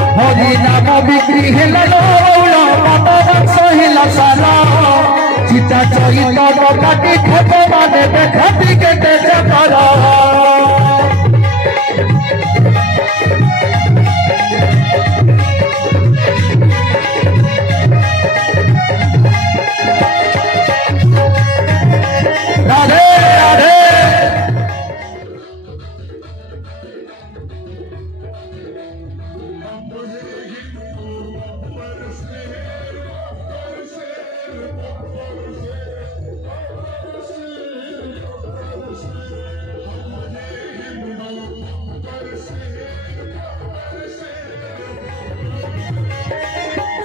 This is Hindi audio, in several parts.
हरि नाम बिक्री हेला लौल मत बंश हेला सार चिता चरित काटी खेप माने देखती केते जपर राधे राधे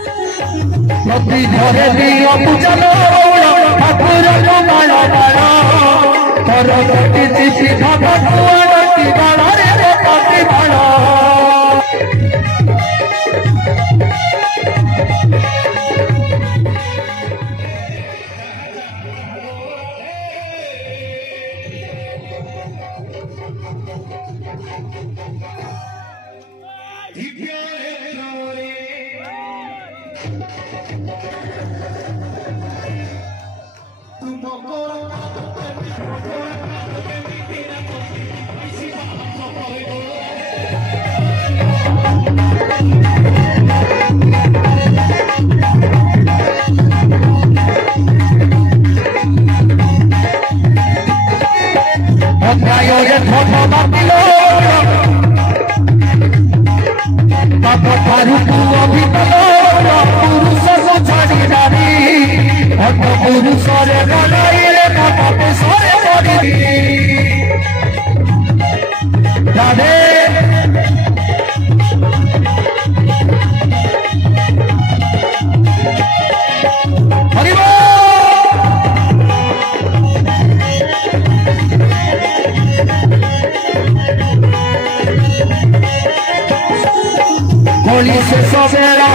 प्रति घरे दियो पूजन ठाकुर माल बाण तर सीधा भगवानी बाण रे पति बाण होली से सवेरा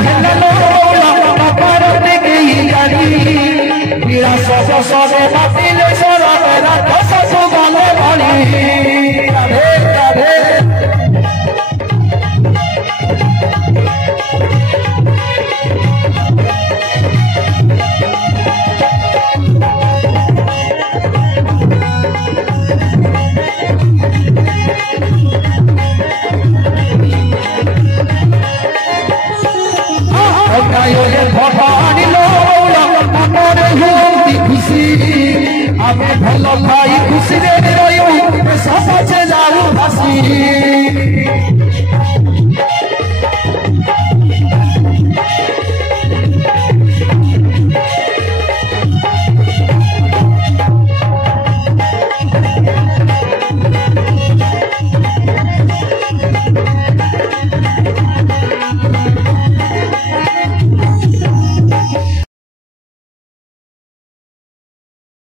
मीरा सब सबे बातिल सरा मेरा दस सुगले वाली राधे राधे भवानी खुशी आमे भल भाई खुशी रे सब जाऊ हसी।